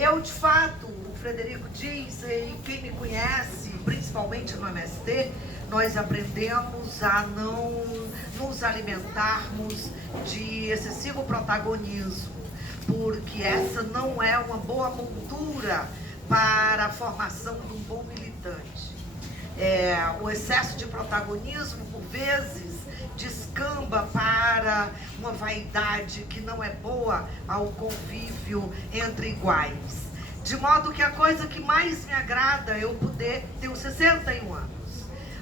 Eu, de fato, o Frederico diz, e quem me conhece, principalmente no MST, nós aprendemos a não nos alimentarmos de excessivo protagonismo, porque essa não é uma boa moldura para a formação de um bom militante. O excesso de protagonismo, por vezes, descamba para uma vaidade que não é boa ao convívio entre iguais. De modo que a coisa que mais me agrada é eu poder, tenho 61 anos,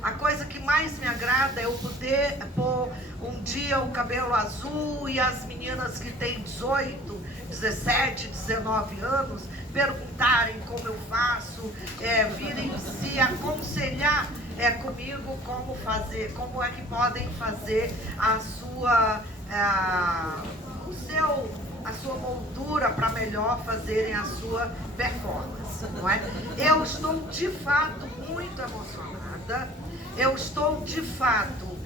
a coisa que mais me agrada é eu poder pôr um dia o cabelo azul e as meninas que têm 18, 17, 19 anos perguntarem como eu faço, virem se aconselhar comigo como fazer, como é que podem fazer a sua moldura para melhor fazerem a sua performance, não é? Eu estou de fato muito emocionada, eu estou de fato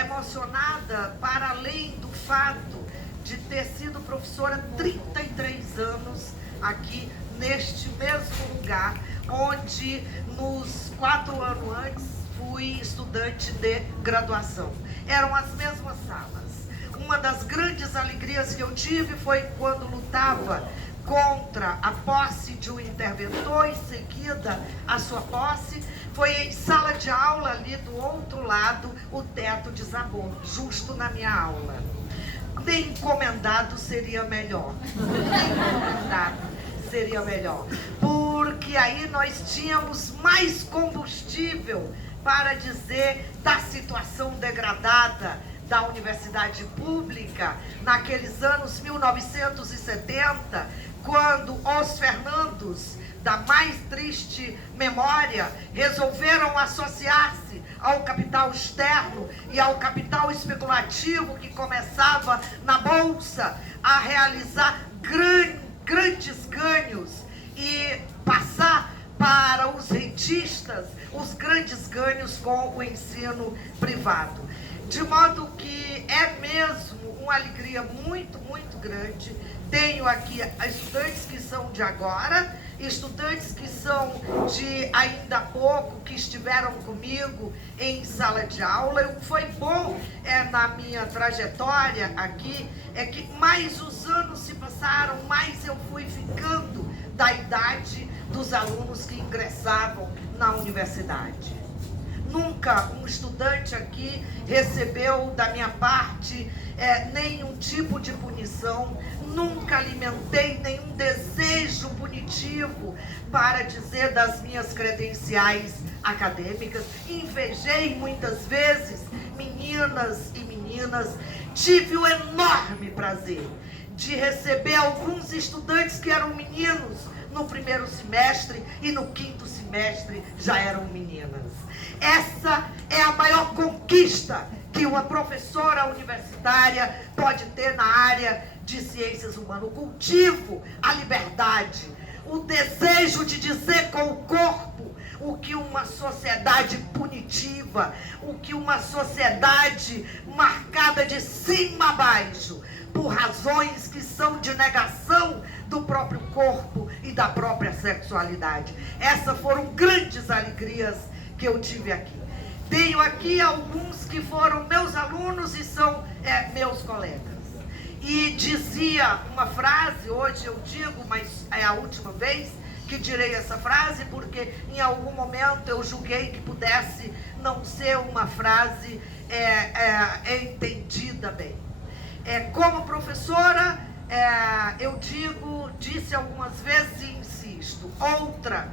emocionada para além do fato de ter sido professora 33 anos aqui neste mesmo lugar, onde nos 4 anos antes fui estudante de graduação. Eram as mesmas salas. Uma das grandes alegrias que eu tive foi quando lutava contra a posse de um interventor, em seguida a sua posse, foi em sala de aula ali do outro lado, o teto desabou, justo na minha aula. Nem encomendado seria melhor, nem encomendado seria melhor, porque aí nós tínhamos mais combustível para dizer da situação degradada da universidade pública naqueles anos 1970, quando os Fernandos, da mais triste memória, resolveram associar-se ao capital externo e ao capital especulativo que começava na Bolsa a realizar grandes ganhos e passar para os rentistas os grandes ganhos com o ensino privado. De modo que é mesmo uma alegria muito, muito grande. Tenho aqui estudantes que são de agora, estudantes que são de ainda há pouco, que estiveram comigo em sala de aula. O que foi bom na minha trajetória aqui é que mais os anos se passaram, mais eu fui ficando da idade dos alunos que ingressavam na universidade. Nunca um estudante aqui recebeu da minha parte nenhum tipo de punição, nunca alimentei nenhum desejo punitivo para dizer das minhas credenciais acadêmicas. Invejei muitas vezes meninas e meninas, tive o enorme prazer de receber alguns estudantes que eram meninos no primeiro semestre e no quinto semestre já eram meninas. Essa é a maior conquista que uma professora universitária pode ter na área de ciências humanas. O cultivo, a liberdade, o desejo de dizer com o corpo o que uma sociedade punitiva, o que uma sociedade marcada de cima a baixo, por razões que são de negação do próprio corpo e da própria sexualidade. Essas foram grandes alegrias que eu tive aqui. Tenho aqui alguns que foram meus alunos e são meus colegas. E dizia uma frase, hoje eu digo, mas é a última vez que direi essa frase, porque em algum momento eu julguei que pudesse não ser uma frase entendida bem. Como professora, eu disse algumas vezes e insisto, outra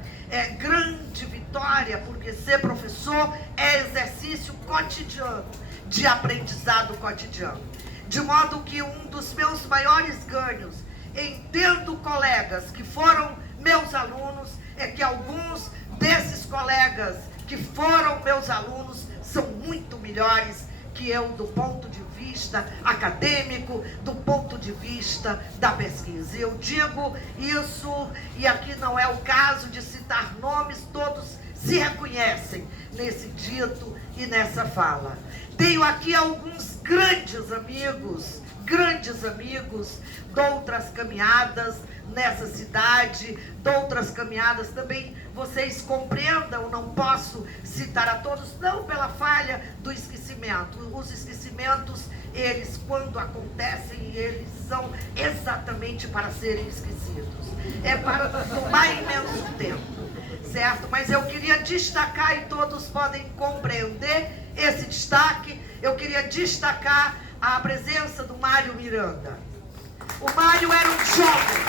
grande vitória, porque ser professor é exercício cotidiano, de aprendizado cotidiano. De modo que um dos meus maiores ganhos, em tendo colegas que foram meus alunos, é que alguns desses colegas que foram meus alunos são muito melhores que eu do ponto de vista acadêmico, do ponto de vista da pesquisa. Eu digo isso, e aqui não é o caso de citar nomes, todos se reconhecem nesse dito e nessa fala. Tenho aqui alguns grandes amigos de outras caminhadas nessa cidade, de outras caminhadas também. Vocês compreendam, não posso citar a todos, não pela falha do esquecimento. Os esquecimentos, eles, quando acontecem, eles são exatamente para serem esquecidos. É para tomar imenso tempo, certo? Mas eu queria destacar, e todos podem compreender esse destaque, eu queria destacar a presença do Mário Miranda. O Mário era um jovem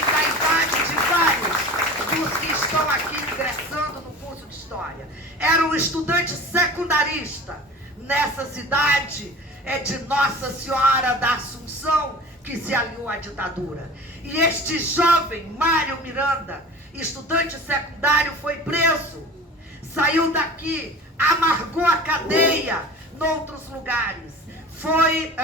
da idade de vários dos que estão aqui ingressando no curso de História. Era um estudante secundarista nessa cidade de Nossa Senhora da Assunção, que se aliou à ditadura. E este jovem, Mário Miranda, estudante secundário, foi preso, saiu daqui, amargou a cadeia noutros lugares, foi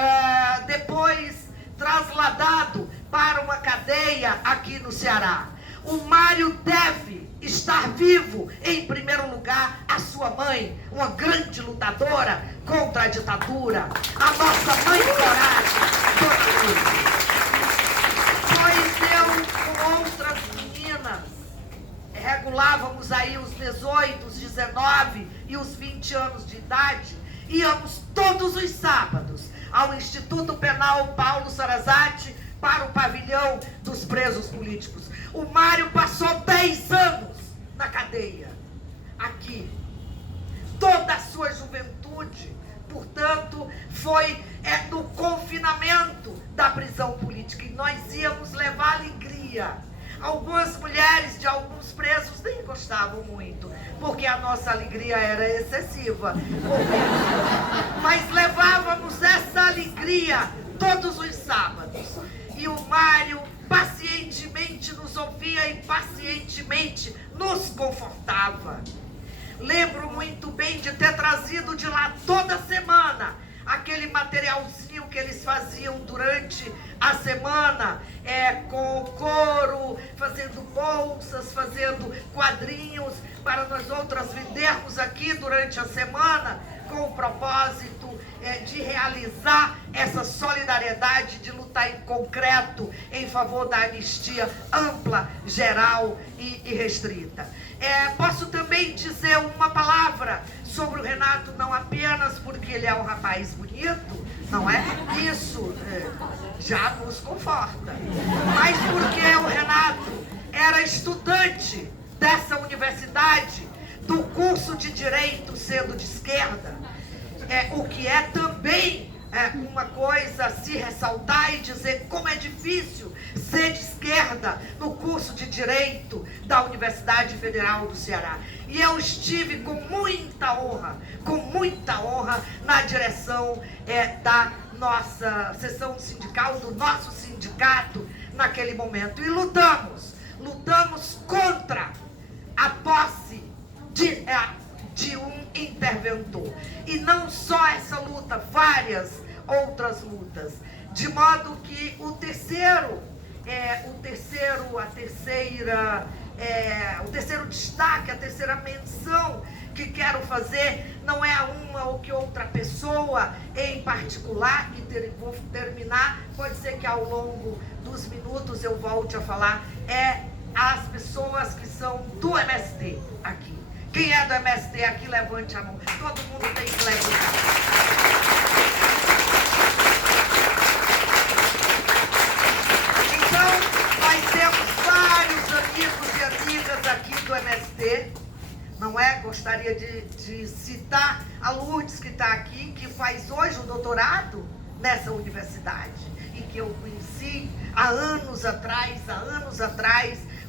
depois trasladado para uma cadeia aqui no Ceará. O Mário deve estar vivo, em primeiro lugar, a sua mãe, uma grande lutadora contra a ditadura, a nossa mãe coragem, Dona Lúcia. Pois eu, com outras meninas, regulávamos aí os 18, os 19 e os 20 anos de idade, íamos todos os sábados ao Instituto Penal Paulo Sarazate para o pavilhão dos presos políticos. O Mário passou 10 anos na cadeia, aqui. Toda a sua juventude, portanto, foi no confinamento da prisão política. E nós íamos levar alegria. Algumas mulheres de alguns presos nem gostavam muito, porque a nossa alegria era excessiva. Mas levávamos essa alegria todos os sábados. E o Mário pacientemente nos ouvia e pacientemente nos confortava. Lembro muito bem de ter trazido de lá toda semana aquele materialzinho que eles faziam durante a semana, com couro, fazendo bolsas, fazendo quadrinhos, para nós outras vendermos aqui durante a semana, com o propósito de realizar essa solidariedade, de lutar em concreto em favor da anistia ampla, geral e restrita. Posso também dizer uma palavra sobre o Renato, não apenas porque ele é um rapaz bonito, não é? Isso já nos conforta, mas porque o Renato era estudante dessa universidade, do curso de Direito, sendo de esquerda, o que é também uma coisa a se ressaltar e dizer como é difícil ser de esquerda no curso de Direito da Universidade Federal do Ceará. E eu estive com muita honra na direção da nossa seção sindical, do nosso sindicato naquele momento. E lutamos contra a posse de um interventor. E não só essa luta, várias outras lutas. De modo que o terceiro destaque, a terceira menção que quero fazer não é a uma ou que outra pessoa em particular, e vou terminar, pode ser que ao longo dos minutos eu volte a falar, as pessoas que são do MST aqui. Quem é do MST aqui, levante a mão. Todo mundo tem que levantar. Então, nós temos vários amigos e amigas aqui do MST, não é? Gostaria de citar a Lourdes, que está aqui, que faz hoje o doutorado nessa universidade, e que eu conheci há anos atrás,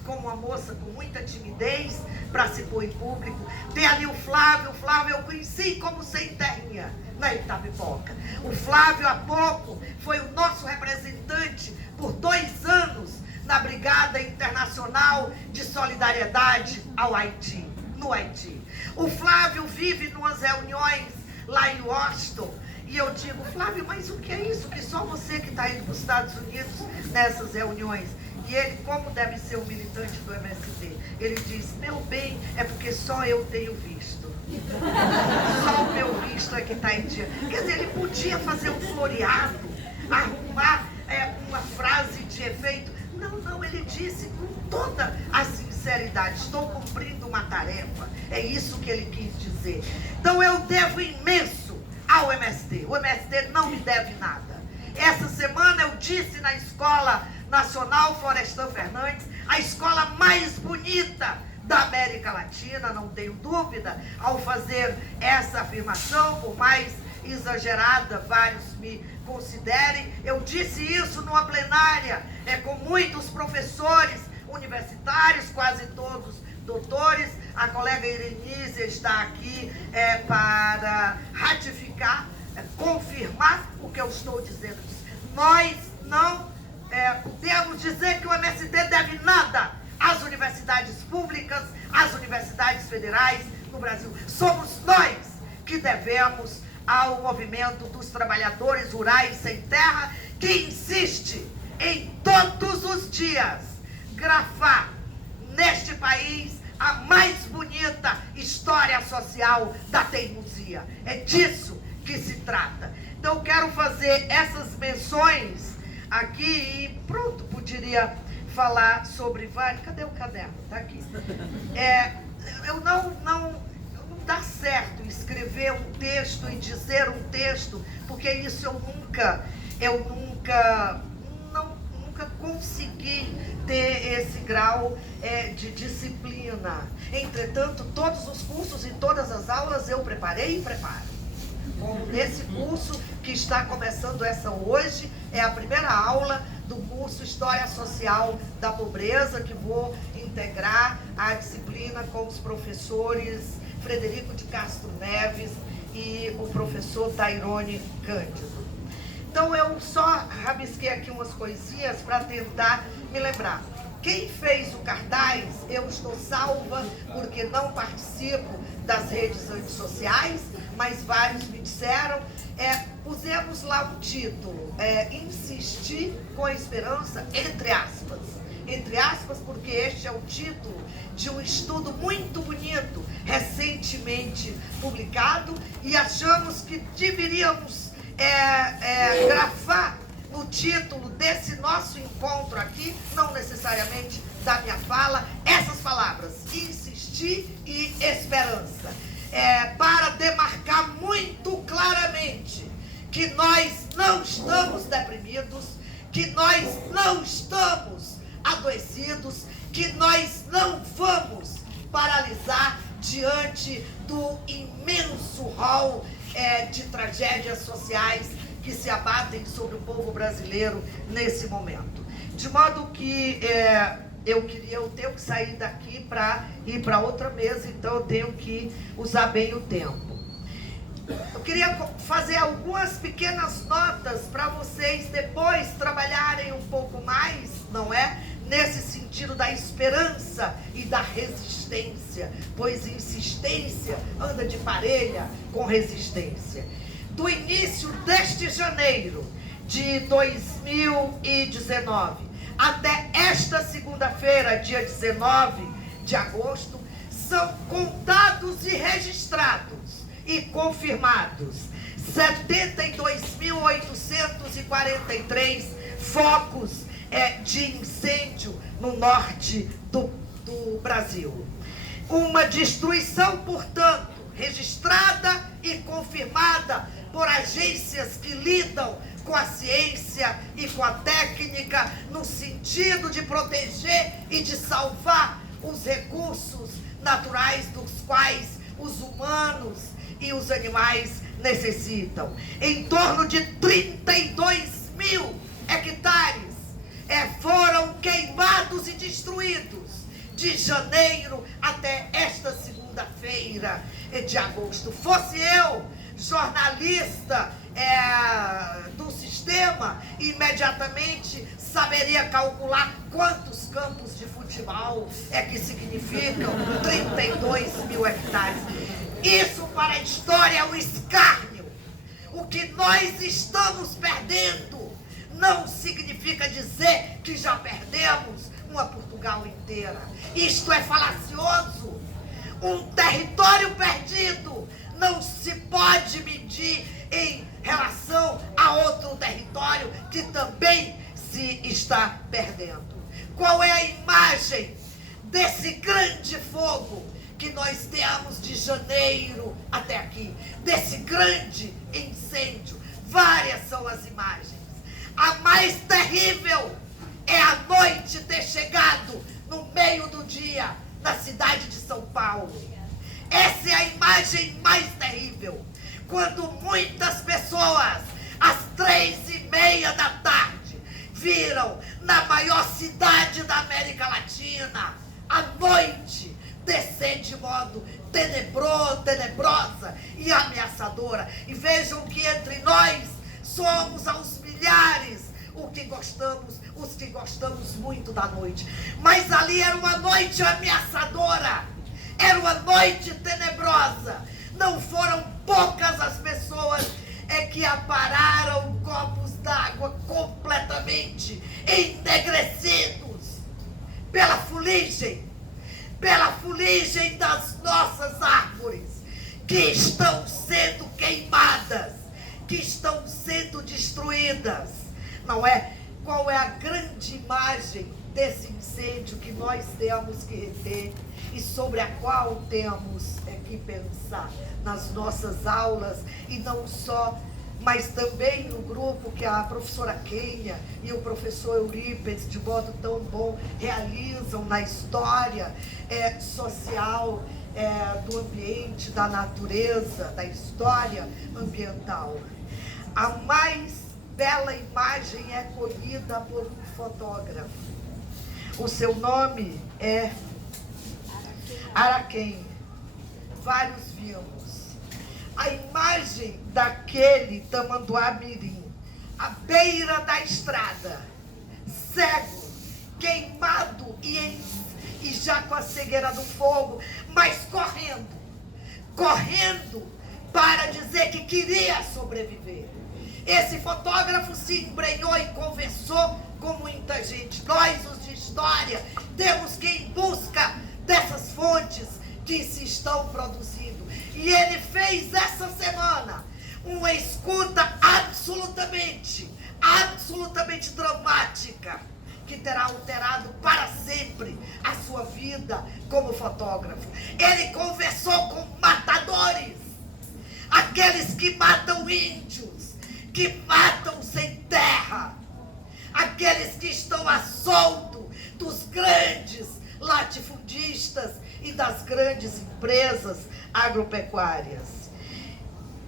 como uma moça com muita timidez para se pôr em público. Tem ali o Flávio eu conheci como sem terrinha na Itapipoca. O Flávio há pouco foi o nosso representante por 2 anos na Brigada Internacional de Solidariedade ao Haiti, no Haiti. O Flávio vive numas reuniões lá em Washington, e eu digo: Flávio, mas o que é isso? Que só você que está indo para os Estados Unidos nessas reuniões? E ele, como deve ser um militante do MST, ele diz, meu bem, é porque só eu tenho visto. Só o meu visto é que está em dia. Quer dizer, ele podia fazer um floreado, arrumar uma frase de efeito. Não, ele disse com toda a sinceridade, estou cumprindo uma tarefa. É isso que ele quis dizer. Então eu devo imenso ao MST. O MST não me deve nada. Essa semana eu disse na Escola Nacional Florestan Fernandes, a escola mais bonita da América Latina, não tenho dúvida, ao fazer essa afirmação, por mais exagerada vários me considerem. Eu disse isso numa plenária, com muitos professores universitários, quase todos doutores. A colega Irenise está aqui para ratificar, confirmar o que eu estou dizendo. Nós não podemos dizer que o MST deve nada às universidades públicas, às universidades federais no Brasil. Somos nós que devemos ao movimento dos trabalhadores rurais sem terra, que insiste em todos os dias grafar neste país a mais bonita história social da teimosia. É disso que se trata. Então, eu quero fazer essas menções aqui e pronto, poderia falar sobre vários. Cadê o caderno? Está aqui. Não dá certo escrever um texto e dizer um texto, porque isso eu nunca consegui ter esse grau de disciplina. Entretanto, todos os cursos e todas as aulas eu preparei e preparo. Como nesse curso que está começando hoje, é a primeira aula do curso História Social da Pobreza, que vou integrar a disciplina com os professores Frederico de Castro Neves e o professor Tairone Cândido. Então eu só rabisquei aqui umas coisinhas para tentar me lembrar. Quem fez o cartaz, eu estou salva porque não participo das redes antissociais, mas vários me disseram, pusemos lá um título, insistir com a esperança, entre aspas, porque este é o título de um estudo muito bonito, recentemente publicado, e achamos que deveríamos grafar no título desse nosso encontro aqui, não necessariamente da minha fala, essas palavras, insistir e esperança, para demarcar muito claramente que nós não estamos deprimidos, que nós não estamos adoecidos, que nós não vamos paralisar diante do imenso rol de tragédias sociais que se abatem sobre o povo brasileiro nesse momento. De modo que eu tenho que sair daqui para ir para outra mesa, então eu tenho que usar bem o tempo. Eu queria fazer algumas pequenas notas para vocês depois trabalharem um pouco mais, não é? Nesse sentido da esperança e da resistência, pois insistência anda de parelha com resistência. Do início deste janeiro de 2019 até esta segunda-feira, dia 19 de agosto, são contados e registrados e confirmados 72.843 focos de incêndio no norte do Brasil. Uma destruição, portanto, registrada e confirmada por agências que lidam com a ciência e com a técnica no sentido de proteger e de salvar os recursos naturais dos quais os humanos e os animais necessitam. Em torno de 32 mil hectares foram queimados e destruídos de janeiro até esta segunda-feira de agosto. Fosse eu jornalista do sistema, imediatamente saberia calcular quantos campos de futebol que significam 32 mil hectares. Isso para a história é um escárnio. O que nós estamos perdendo não significa dizer que já perdemos uma Portugal inteira. Isto é falacioso. Um território perdido não se pode medir em relação a outro território que também se está perdendo. Qual é a imagem desse grande fogo que nós temos de janeiro até aqui? Desse grande incêndio. Várias são as imagens. A mais terrível é a noite ter chegado no meio do dia na cidade de São Paulo. Essa é a imagem mais terrível. Quando muitas pessoas, às 3:30 da tarde, viram na maior cidade da América Latina a noite descer de modo tenebrosa e ameaçadora. E vejam que entre nós somos aos milhares os que gostamos muito da noite. Mas ali era uma noite ameaçadora, era uma noite tenebrosa. Não foram poucas as pessoas que apararam copos d'água completamente ennegrecidos pela fuligem das nossas árvores, que estão sendo queimadas, que estão sendo destruídas. Não é? Qual é a grande imagem desse incêndio que nós temos que reter e sobre a qual temos que pensar nas nossas aulas, e não só, mas também no grupo que a professora Kênia e o professor Eurípides, de modo tão bom, realizam na história social do ambiente, da natureza, da história ambiental. A mais bela imagem é colhida por um fotógrafo. O seu nome é Araquém. Vários vimos. A imagem daquele tamanduá-mirim, à beira da estrada, cego, queimado e já com a cegueira do fogo, mas correndo para dizer que queria sobreviver. Esse fotógrafo se embrenhou e conversou com muita gente. Nós, os de história, temos que ir em busca dessas fontes que se estão produzindo. E ele fez essa semana uma escuta absolutamente dramática, que terá alterado para sempre a sua vida como fotógrafo. Ele conversou com matadores, aqueles que matam índios, que matam sem terra, aqueles que estão a soldo dos grandes latifundistas e das grandes empresas agropecuárias.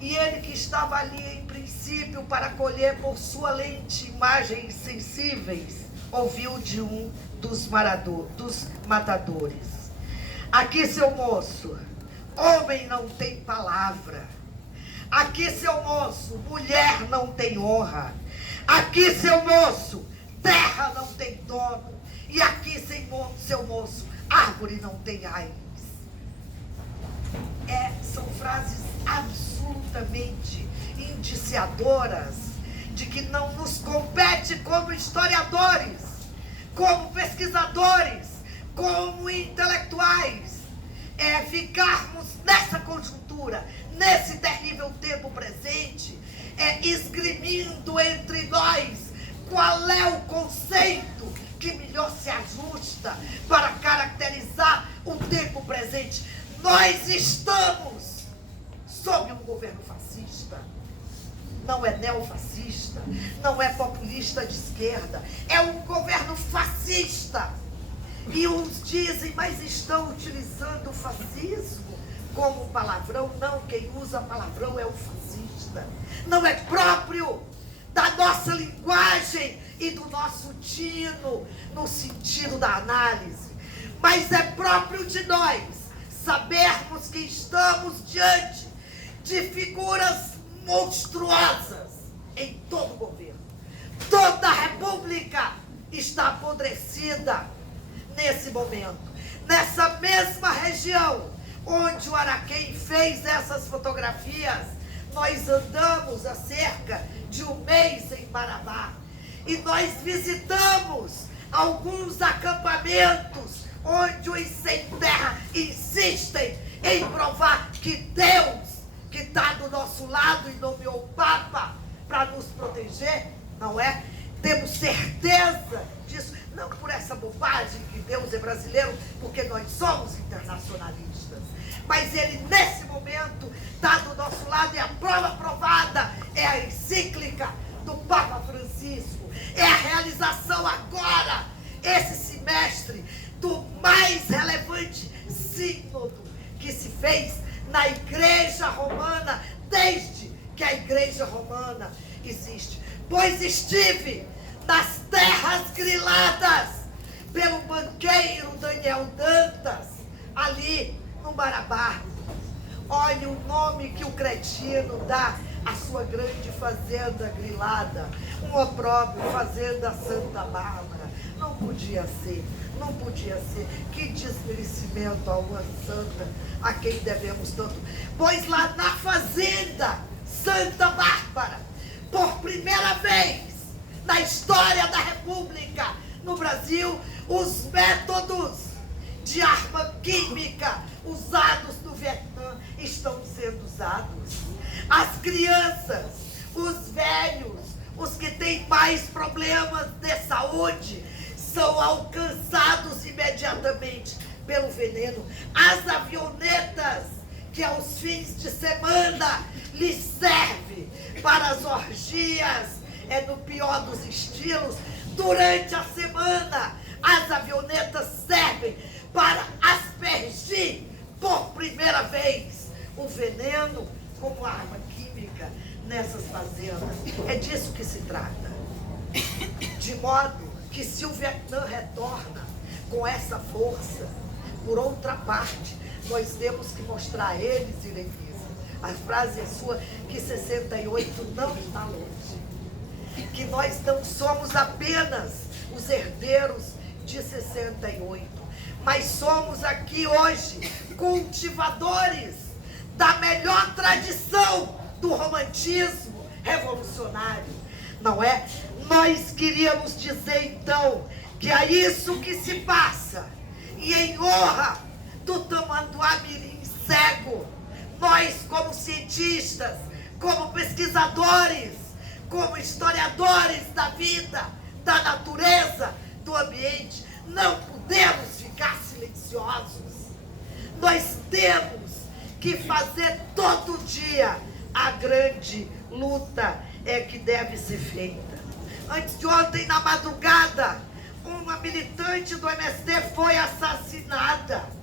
E ele, que estava ali em princípio para colher por sua lente imagens sensíveis, ouviu de um dos matadores: aqui, seu moço, homem não tem palavra. Aqui, seu moço, mulher não tem honra. Aqui, seu moço, terra não tem dono. E aqui, seu moço, árvore não tem raiz. São frases absolutamente indiciadoras de que não nos compete, como historiadores, como pesquisadores, como intelectuais, ficarmos nessa conjuntura, nesse terrível tempo presente, esgrimindo entre nós qual é o conceito que melhor se ajusta para caracterizar o tempo presente. Nós estamos sob um governo fascista. Não é neofascista, não é populista de esquerda, é um governo fascista. E uns dizem, mas estão utilizando o fascismo como palavrão. Não, quem usa palavrão é o fascista. Não é próprio da nossa linguagem e do nosso tino no sentido da análise, mas é próprio de nós sabermos que estamos diante de figuras monstruosas em todo o governo. Toda a República está apodrecida nesse momento. Nessa mesma região onde o Araquém fez essas fotografias, nós andamos há cerca de um mês em Marabá. e nós visitamos alguns acampamentos onde os sem terra insistem em provar que Deus, que está do nosso lado e nomeou o Papa para nos proteger, não é? Temos certeza disso, não por essa bobagem que Deus é brasileiro, porque nós somos internacionalistas, mas Ele nesse momento está do nosso lado, e a prova provada é a encíclica do Papa Francisco, é a realização agora, esse semestre, do mais relevante sínodo que se fez na Igreja Romana, desde que a Igreja Romana existe. Pois estive nas terras griladas pelo banqueiro Daniel Dantas, ali no Marabá. Olha o nome que o cretino dá à sua grande fazenda grilada, um opróbrio, Fazenda Santa Bárbara. Não podia ser, não podia ser. Que desmerecimento a uma santa a quem devemos tanto. Pois lá na Fazenda Santa Bárbara, por primeira vez na história da República, no Brasil, os métodos de arma química usados no Vietnã estão sendo usados. As crianças, os velhos, os que têm mais problemas de saúde, são alcançados imediatamente pelo veneno. As avionetas que aos fins de semana lhes serve para as orgias, no pior dos estilos, durante a semana as avionetas servem para aspergir por primeira vez o veneno como arma química nessas fazendas. É disso que se trata. De modo que se o Vietnã retorna com essa força, por outra parte, nós temos que mostrar a eles, Irenise, a frase é sua, que 68 não está longe, que nós não somos apenas os herdeiros de 68, mas somos aqui hoje cultivadores da melhor tradição do romantismo revolucionário, não é? Nós queríamos dizer então que é isso que se passa, e em honra do Tamanduá-Mirim cego, nós como cientistas, como pesquisadores, como historiadores da vida, da natureza, do ambiente, não podemos ficar silenciosos. Nós temos que fazer todo dia a grande luta que deve ser feita. Antes de ontem, na madrugada, uma militante do MST foi assassinada.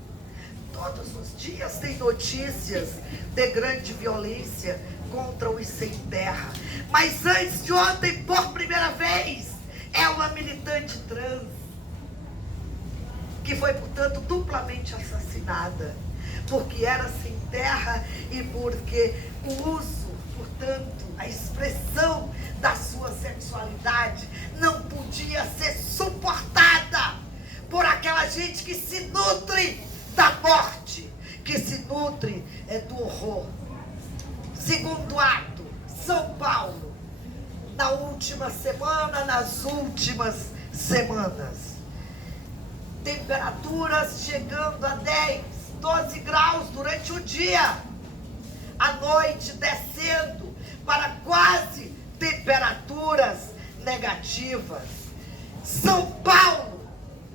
Todos os dias tem notícias de grande violência contra os sem terra. Mas antes de ontem, por primeira vez, é uma militante trans que foi, portanto, duplamente assassinada, porque era sem terra e porque o uso, portanto, a expressão da sua sexualidade não podia ser suportada por aquela gente que se nutre da morte, que se nutre do horror. Segundo ato, São Paulo, na última semana, nas últimas semanas, temperaturas chegando a 10, 12 graus durante o dia, à noite descendo para quase temperaturas negativas. São Paulo,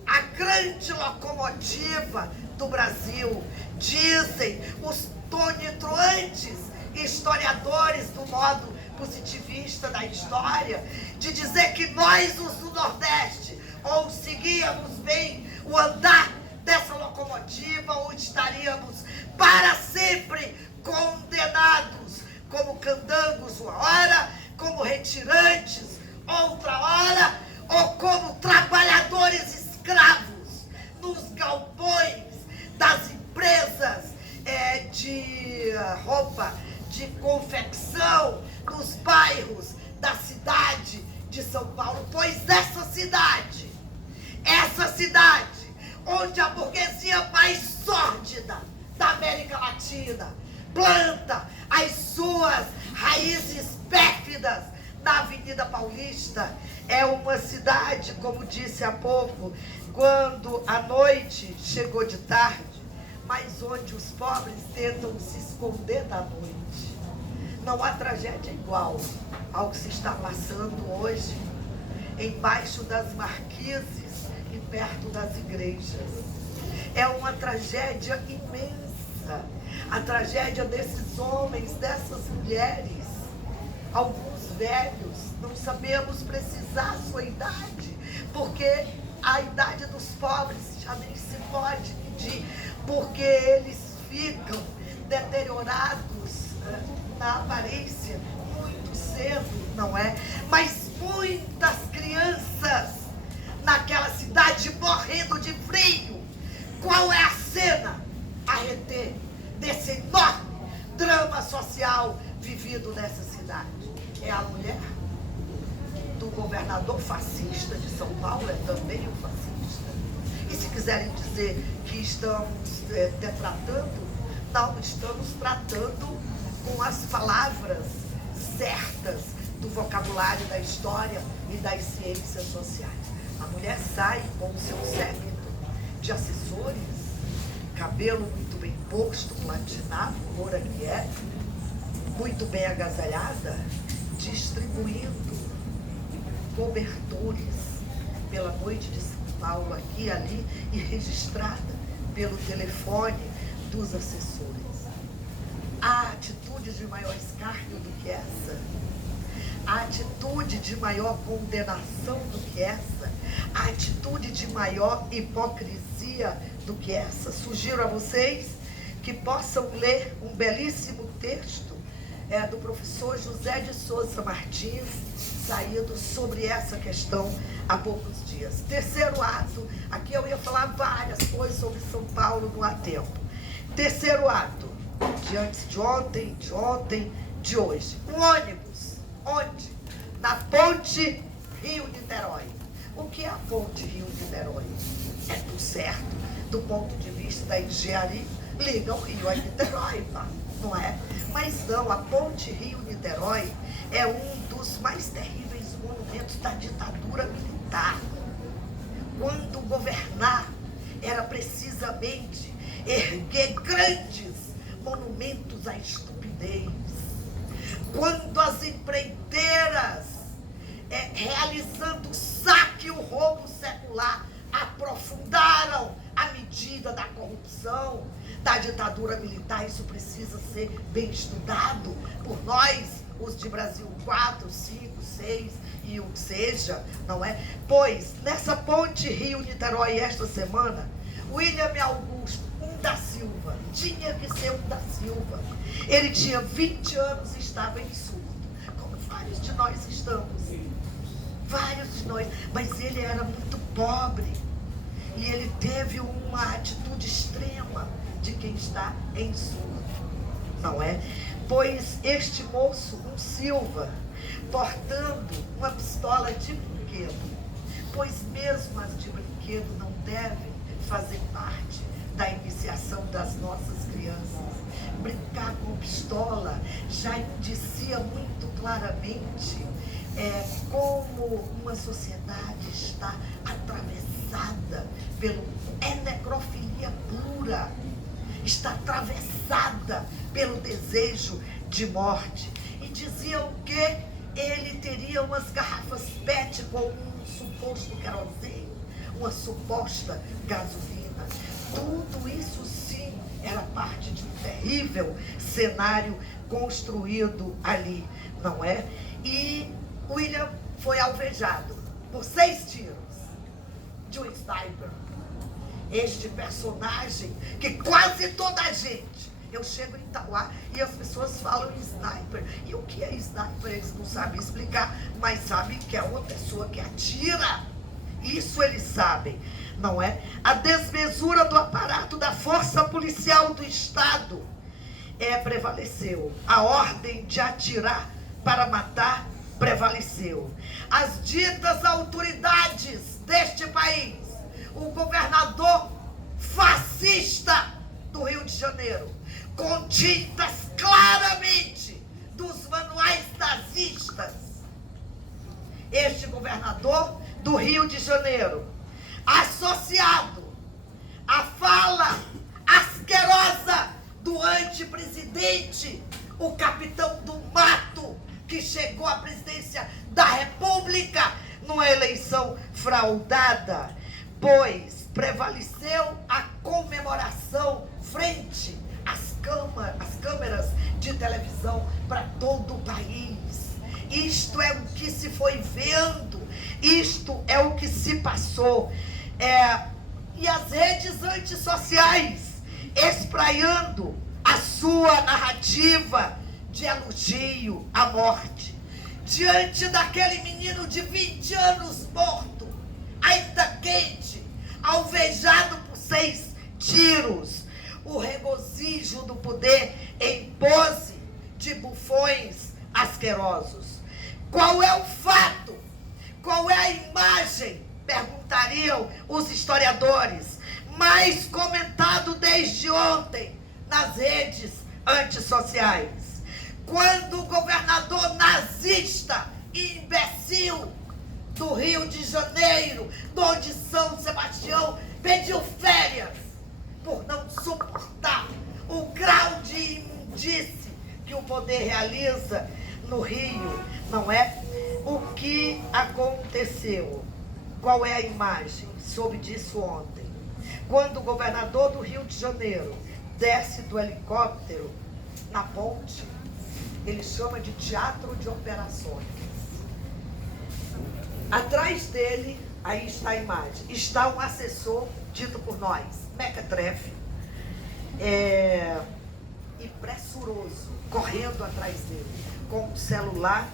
a grande locomotiva do Brasil, dizem os tonitruantes historiadores do modo positivista da história, de dizer que nós, os do Nordeste, ou seguíamos bem o andar dessa locomotiva, ou estaríamos para sempre condenados como candangos uma hora, como retirantes outra hora, ou como trabalhadores escravos nos galpões das empresas de roupa, de confecção, nos bairros da cidade de São Paulo. Pois essa cidade, onde a burguesia mais sórdida da América Latina planta as suas raízes pérfidas na Avenida Paulista é uma cidade, como disse há pouco, quando a noite chegou de tarde, mas onde os pobres tentam se esconder da noite. Não há tragédia igual ao que se está passando hoje, embaixo das marquises e perto das igrejas. É uma tragédia imensa, a tragédia desses homens, dessas mulheres, alguns velhos, não sabemos precisar a sua idade, porque a idade dos pobres já nem se pode medir, porque eles ficam deteriorados na aparência muito cedo, não é? Mas muitas crianças naquela cidade morrendo de frio. Qual é a cena a reter desse enorme drama social vivido nessa cidade? É a mulher do governador fascista de São Paulo, é também um fascista. E se quiserem dizer que estamos detratando, não, estamos tratando com as palavras certas do vocabulário da história e das ciências sociais. A mulher sai com o seu séquito de assessores, cabelo muito bem posto, platinado, loura que é, muito bem agasalhada, distribuindo cobertores pela noite de São Paulo, aqui e ali, e registrada pelo telefone dos assessores. Há atitude de maior escárnio do que essa? A atitude de maior condenação do que essa? A atitude de maior hipocrisia do que essa? Sugiro a vocês que possam ler um belíssimo texto do professor José de Souza Martins, saído sobre essa questão há poucos dias. Terceiro ato, aqui eu ia falar várias coisas sobre São Paulo, não há tempo. Terceiro ato, de antes de ontem, de hoje. Um ônibus, onde? Na ponte Rio-Niterói. O que é a ponte Rio-Niterói? É por certo, do ponto de vista da engenharia, liga o Rio a Niterói, não é? Mas não, a ponte Rio-Niterói é um dos mais terríveis monumentos da ditadura militar. Quando governar, era precisamente erguer grandes monumentos à estupidez. Quando as empreiteiras, realizando o saque e o roubo secular, aprofundaram a medida da corrupção, da ditadura militar, isso precisa ser bem estudado por nós, os de Brasil 4, 5, 6 e o que seja, não é? Pois, nessa ponte Rio-Niterói, esta semana, William Augusto, da Silva, tinha que ser um da Silva. Ele tinha 20 anos e estava em surto, como vários de nós estamos. Vários de nós. Mas ele era muito pobre. E ele teve uma atitude extrema de quem está em surto, não é? Pois este moço, um Silva, portando uma pistola de brinquedo, pois mesmo as de brinquedo não devem fazer parte da iniciação das nossas crianças. Brincar com pistola já indicia muito claramente como uma sociedade está atravessada é necrofilia pura, está atravessada pelo desejo de morte. E diziam que ele teria umas garrafas PET com um suposto querosene, uma suposta gasolina. Tudo isso sim era parte de um terrível cenário construído ali, não é? E William foi alvejado por 6 tiros de um sniper. Este personagem que quase toda a gente, eu chego em Itauá e as pessoas falam em sniper. E o que é sniper? Eles não sabem explicar, mas sabem que é uma pessoa que atira. Isso eles sabem, não é? A desmesura do aparato da força policial do Estado prevaleceu. A ordem de atirar para matar prevaleceu. As ditas autoridades deste país, o governador fascista do Rio de Janeiro, com tintas claramente dos manuais nazistas, este governador do Rio de Janeiro, associado à fala asquerosa do antepresidente, o capitão do mato, que chegou à presidência da República numa eleição fraudada, pois prevaleceu a comemoração frente às câmeras de televisão para todo o país. Isto é o que se foi vendo, isto é o que se passou. E as redes antissociais espraiando a sua narrativa de elogio à morte. Diante daquele menino de 20 anos morto, ainda quente, alvejado por 6 tiros, o regozijo do poder em pose de bufões asquerosos. Qual é o fato? Qual é a imagem? Perguntariam os historiadores. Mais comentado desde ontem nas redes antissociais. Quando o governador nazista e imbecil do Rio de Janeiro, onde São Sebastião pediu férias por não suportar o grau de imundície que o poder realiza no Rio, não é? O que aconteceu? Qual é a imagem? Soube disso ontem. Quando o governador do Rio de Janeiro desce do helicóptero na ponte, ele chama de teatro de operações. Atrás dele, aí está a imagem, está um assessor, dito por nós, mequetrefe, e pressuroso, correndo atrás dele, com o celular,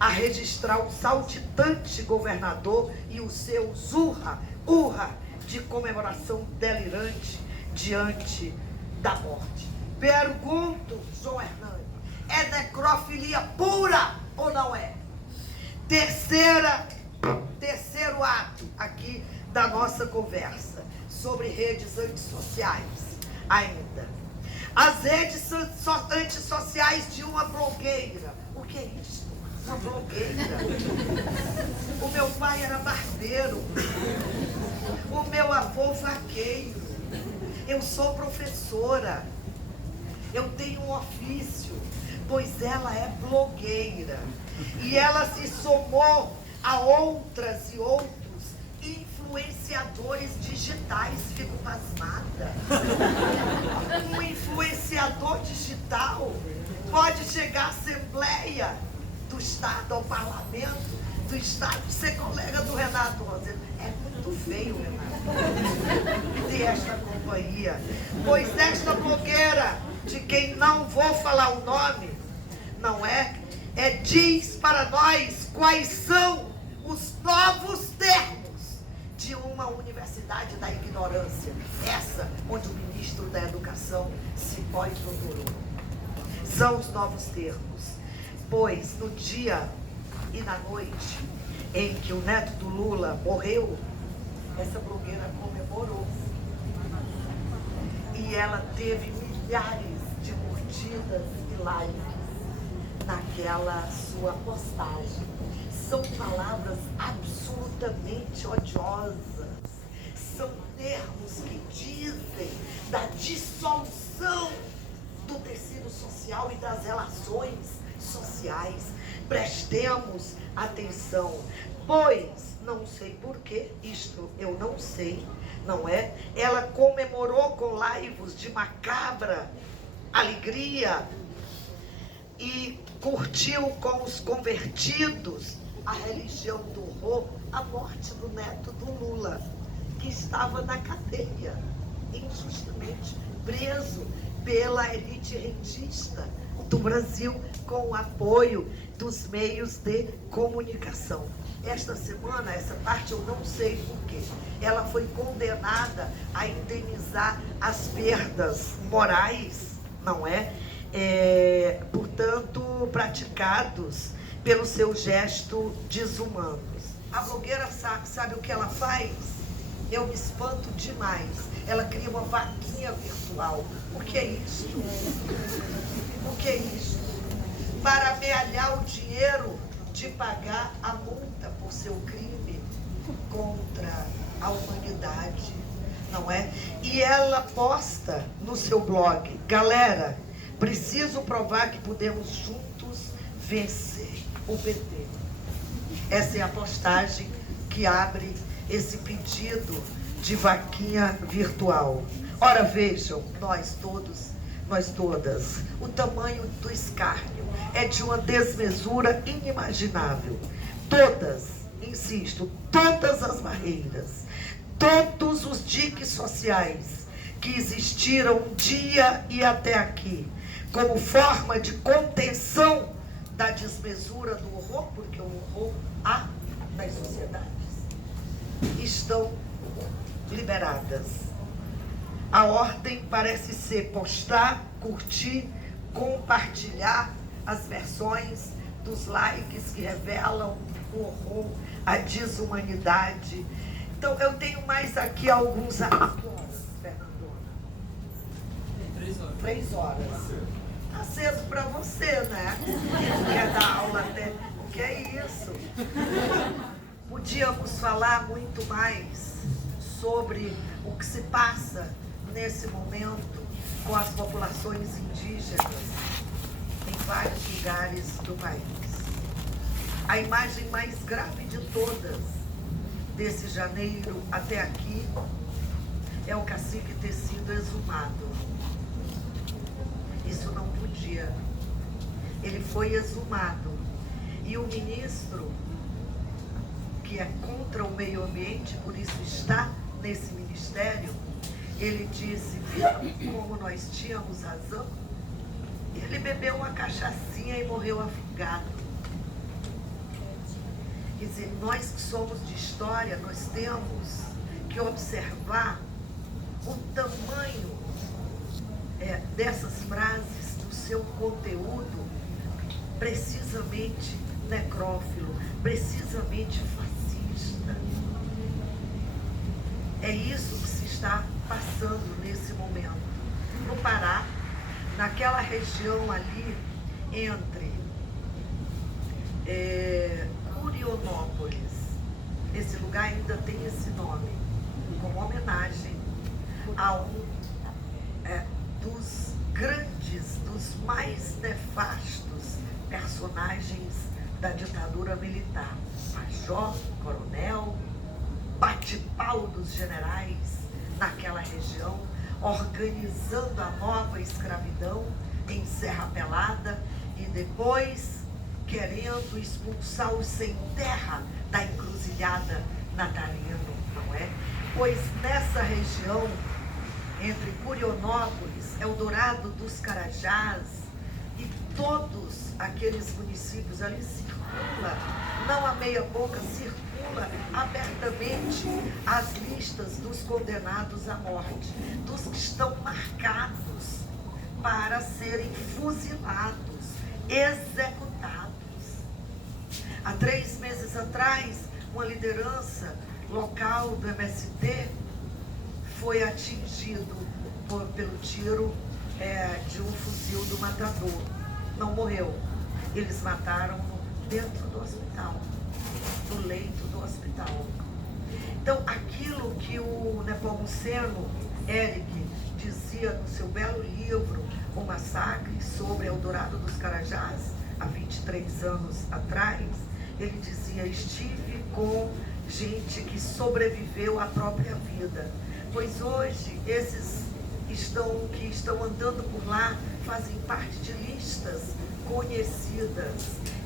a registrar o saltitante governador e o seu urra de comemoração delirante diante da morte. Pergunto, João Hernani, é necrofilia pura ou não é? Terceiro ato aqui da nossa conversa sobre redes antissociais ainda. As redes antissociais de uma blogueira. O que é isso? Uma blogueira. O meu pai era barbeiro. O meu avô vaqueiro. Eu sou professora. Eu tenho um ofício, pois ela é blogueira. E ela se somou a outras e outros influenciadores digitais. Fico pasmada. Um influenciador digital pode chegar à Assembleia do Estado, ao Parlamento do Estado, ser colega do Renato Rosendo. É muito feio, Renato, ter esta companhia. Pois esta blogueira, de quem não vou falar o nome, não é? Diz para nós quais são os novos termos de uma universidade da ignorância. Essa onde o ministro da Educação se pós-doutorou. São os novos termos. Pois no dia e na noite em que o neto do Lula morreu, essa blogueira comemorou. E ela teve milhares de curtidas e likes naquela sua postagem. São palavras absolutamente odiosas. São termos que dizem da dissolução do tecido social e das relações sociais. Prestemos atenção, pois não sei porquê, isto eu não sei, não é? Ela comemorou com laivos de macabra alegria e curtiu com os convertidos a religião do horror a morte do neto do Lula, que estava na cadeia, injustamente preso pela elite rentista do Brasil, com o apoio dos meios de comunicação. Esta semana, essa parte eu não sei porquê, ela foi condenada a indenizar as perdas morais, não é? Portanto, praticados pelo seu gesto desumano. A blogueira sabe o que ela faz? Eu me espanto demais. Ela cria uma vaquinha virtual. O que é isso? O que é isso? Para amealhar o dinheiro de pagar a multa por seu crime contra a humanidade, não é? E ela posta no seu blog: galera, preciso provar que podemos juntos vencer o PT. Essa é a postagem que abre esse pedido de vaquinha virtual. Ora, vejam, nós todos, nós todas, o tamanho do escárnio é de uma desmesura inimaginável. Todas, insisto, todas as barreiras, todos os diques sociais que existiram um dia e até aqui, como forma de contenção da desmesura do horror, porque o horror há nas sociedades, estão liberadas. A ordem parece ser postar, curtir, compartilhar as versões dos likes que revelam o horror, a desumanidade. Então, eu tenho mais aqui alguns... Que horas, Fernandona? 3 horas. 3 horas. Tá aceso para você, né? Que quer dar aula até... O que é isso? Podíamos falar muito mais sobre o que se passa nesse momento com as populações indígenas em vários lugares do país. A imagem mais grave de todas desse janeiro até aqui é o cacique ter sido exumado. Isso não podia. Ele foi exumado. E o ministro, que é contra o meio ambiente, por isso está nesse ministério, ele disse: viu como nós tínhamos razão? Ele bebeu uma cachaçinha e morreu afogado. Quer dizer, nós que somos de história, nós temos que observar o tamanho dessas frases, do seu conteúdo precisamente necrófilo, precisamente fascista. É isso que se está passando nesse momento. No Pará, naquela região ali, entre Curionópolis, esse lugar ainda tem esse nome, como homenagem a um dos grandes, dos mais nefastos personagens da ditadura militar. Major, coronel, bate-pau dos generais naquela região, organizando a nova escravidão em Serra Pelada e depois querendo expulsar os sem terra da encruzilhada natalino, não é? Pois nessa região, entre Curionópolis, Eldorado dos Carajás e todos aqueles municípios ali, circula, não a meia boca, circula abertamente as listas dos condenados à morte, dos que estão marcados para serem fuzilados, executados. Há 3 meses atrás, uma liderança local do MST foi atingido pelo tiro de um fuzil do matador. Não morreu. Eles mataram-no dentro do hospital, no leito do hospital. Então, aquilo que o Nepomuceno Eric dizia no seu belo livro, O Massacre, sobre Eldorado dos Carajás, há 23 anos atrás, ele dizia: estive com gente que sobreviveu à própria vida. Pois hoje, esses que estão andando por lá fazem parte de listas conhecidas,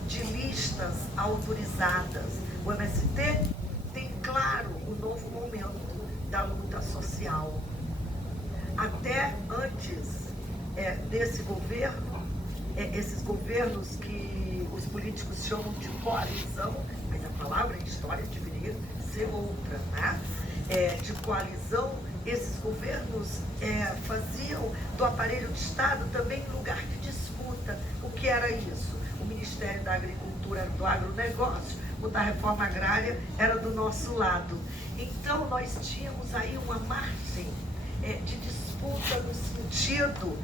de listas autorizadas. O MST tem claro o novo momento da luta social. Até antes desse governo, esses governos que os políticos chamam de coalizão, mas a palavra em história deveria ser outra, né? De coalizão, esses governos faziam do aparelho de Estado também lugar de disputa. O que era isso? O Ministério da Agricultura era do agronegócio, o da Reforma Agrária era do nosso lado. Então, nós tínhamos aí uma margem de disputa no sentido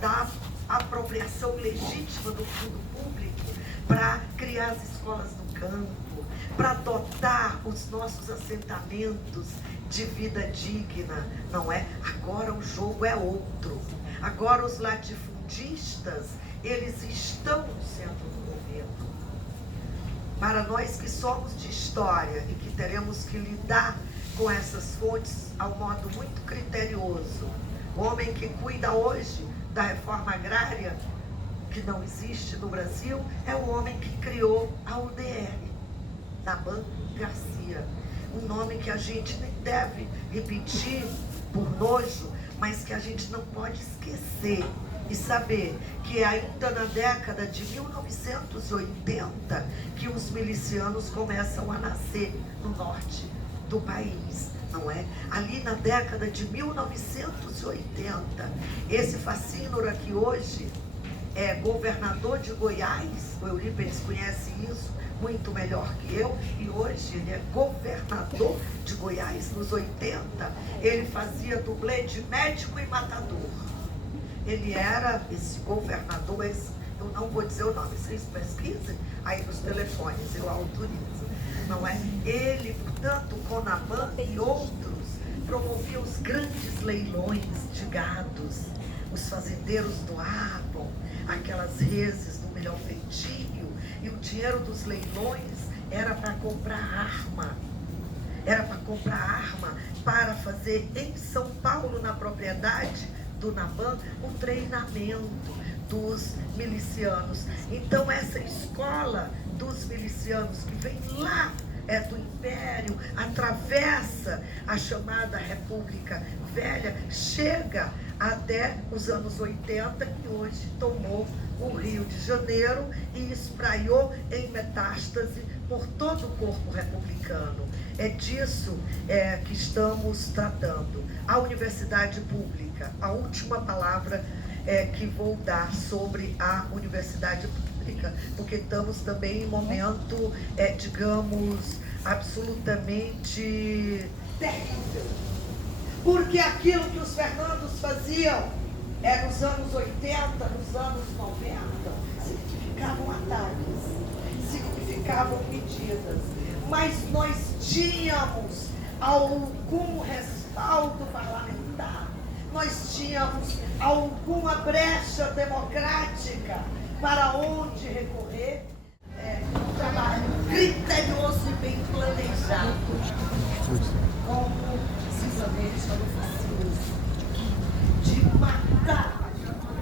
da apropriação legítima do fundo público para criar as escolas do campo, para dotar os nossos assentamentos de vida digna, não é? Agora o jogo é outro. Agora os latifundistas, eles estão no centro do governo. Para nós que somos de história e que teremos que lidar com essas fontes ao modo muito criterioso, o homem que cuida hoje da reforma agrária, que não existe no Brasil, é o homem que criou a UDR, Naban Garcia. Um nome que a gente nem deve repetir por nojo, mas que a gente não pode esquecer e saber que ainda na década de 1980 que os milicianos começam a nascer no norte do país, não é? Ali na década de 1980, esse Facínora que hoje é governador de Goiás, o Eurípides conhece isso muito melhor que eu, e hoje ele é governador de Goiás. Nos 80, ele fazia dublê de médico e matador. Ele era esse governador, eu não vou dizer o nome, vocês pesquisem aí nos telefones, eu autorizo, não é? Ele, portanto, Conaban e outros, promoviam os grandes leilões de gados. Os fazendeiros doavam aquelas reses no melhor feitio, e o dinheiro dos leilões era para comprar arma. Era para comprar arma para fazer em São Paulo, na propriedade do Naban, um treinamento dos milicianos. Então essa escola dos milicianos que vem lá do Império, atravessa a chamada República Velha, chega até os anos 80, que hoje tomou o Rio de Janeiro e espraiou em metástase por todo o corpo republicano. É disso que estamos tratando. A universidade pública, a última palavra que vou dar sobre a universidade pública, porque estamos também em momento, digamos, absolutamente terrível. Porque aquilo que os Fernandos faziam nos anos 80, nos anos 90, significavam ataques, significavam medidas. Mas nós tínhamos algum respaldo parlamentar, nós tínhamos alguma brecha democrática para onde recorrer. Um trabalho criterioso e bem planejado, como precisamente no fascismo, de matar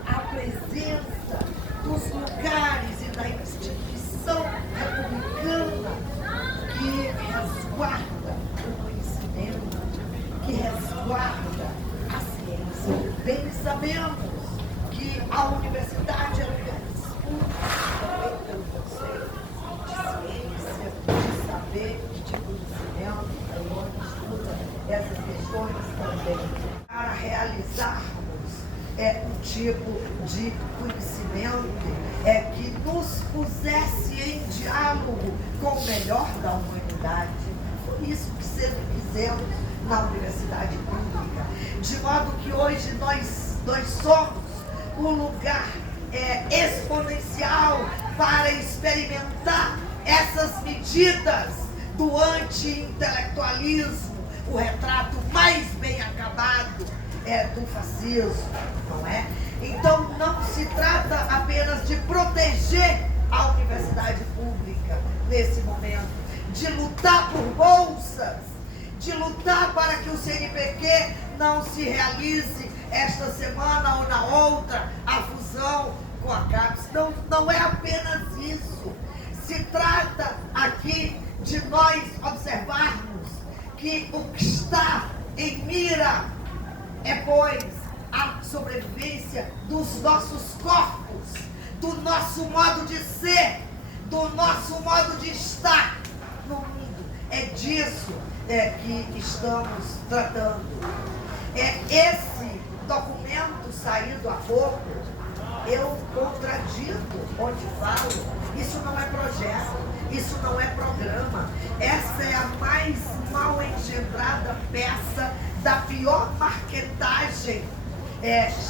a presença dos lugares e da instituição republicana que resguarda o conhecimento, que resguarda a ciência. Bem sabemos que a universidade é um lugar também pelo conceito de ciência, de saber, de conhecimento, onde estuda essas questões também, para realizarmos um tipo de conhecimento que nos pusesse em diálogo com o melhor da humanidade. Foi isso que sempre fizemos na universidade pública, de modo que hoje nós somos um lugar exponencial para experimentar essas medidas do anti-intelectualismo, o retrato mais bem acabado do fascismo, não é? Então não se trata apenas de proteger a universidade pública nesse momento, de lutar por bolsas, de lutar para que o CNPq não se realize esta semana ou na outra, a fusão com a CAPES. Não é apenas isso. Se trata aqui de nós observarmos que o que está em mira pois, a sobrevivência dos nossos corpos, do nosso modo de ser, do nosso modo de estar no mundo. É disso que estamos tratando. Esse documento saído há pouco, eu contradito onde falo, isso não é projeto, isso não é programa, essa é a mais mal engendrada peça da pior marketagem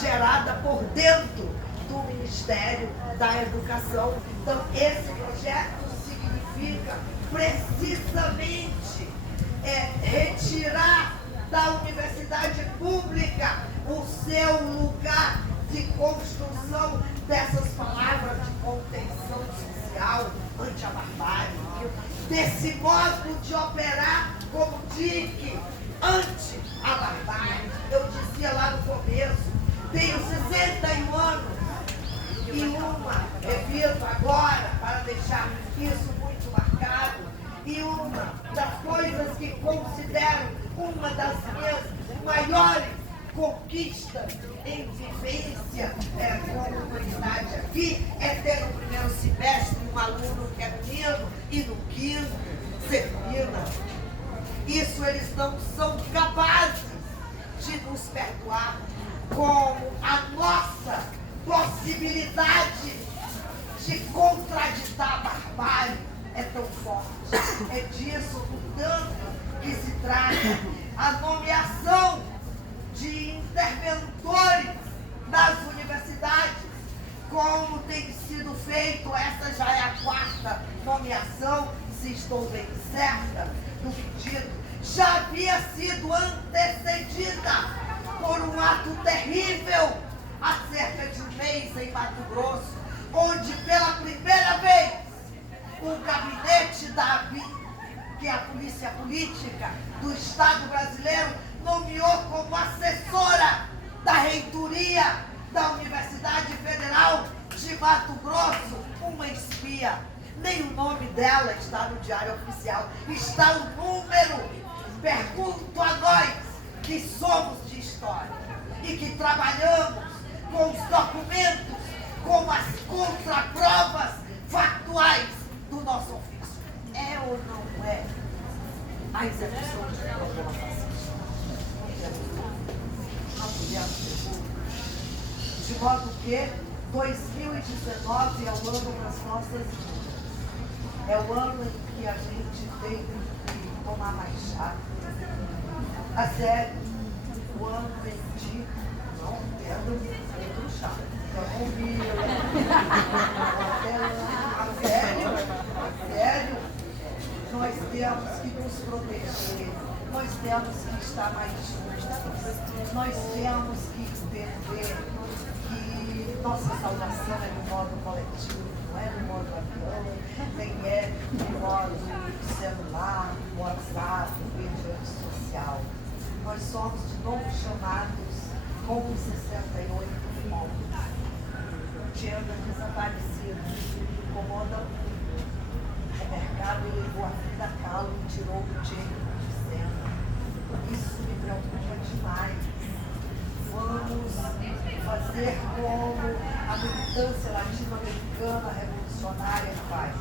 gerada por dentro do Ministério da Educação. Então, esse projeto significa precisamente retirar da universidade pública o seu lugar de construção dessas palavras de contenção social, ante a barbárie, desse modo de operar como DIC, ante a barbárie. Eu dizia lá no começo, tenho 61 anos e repito agora, para deixar isso muito marcado, e uma das coisas que considero uma das minhas maiores conquistas em vivência com a comunidade aqui é ter no primeiro semestre um aluno que é menino e no quinto ser menina. Isso eles não são capazes de nos perdoar, como a nossa possibilidade de contraditar a barbárie é tão forte. É disso, portanto, que se trata a nomeação de interventores nas universidades, como tem sido feito. Essa já é a 4ª nomeação, se estou bem certa, do pedido. Já havia sido antecedida por um ato terrível há cerca de um mês em Mato Grosso, onde pela primeira vez o gabinete da ABIN, que é a Polícia Política do Estado brasileiro, nomeou como assessora da reitoria da Universidade Federal de Mato Grosso uma espia. Nem o nome dela está no Diário Oficial, está o número. Pergunto a nós que somos de história e que trabalhamos com os documentos, com as contraprovas factuais do nosso ofício. É ou não é a execução de uma programa fascista? De modo que 2019 é o ano das nossas vidas. É o ano em que a gente tem que tomar mais chá. A sério, o ano em que não quero muito chá. Eu não vi. A sério, nós temos que nos proteger. Nós temos que estar mais juntos. Nós temos que entender que nossa salvação é no modo coletivo, não é no modo avião, nem é no modo celular, WhatsApp, rede social. Nós somos de novo chamados como 68 fomos. Tinha desaparecido, incomodam. O mercado levou a vida calma e tirou o dinheiro de cena. Isso me preocupa demais. Vamos fazer como a militância latino-americana revolucionária faz.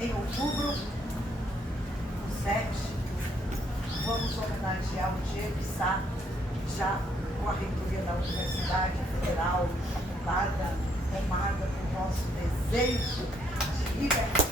Em outubro, o 7, vamos homenagear o Diego Sá, já com a reitoria da Universidade Federal, tomada, pelo nosso desejo de liberdade.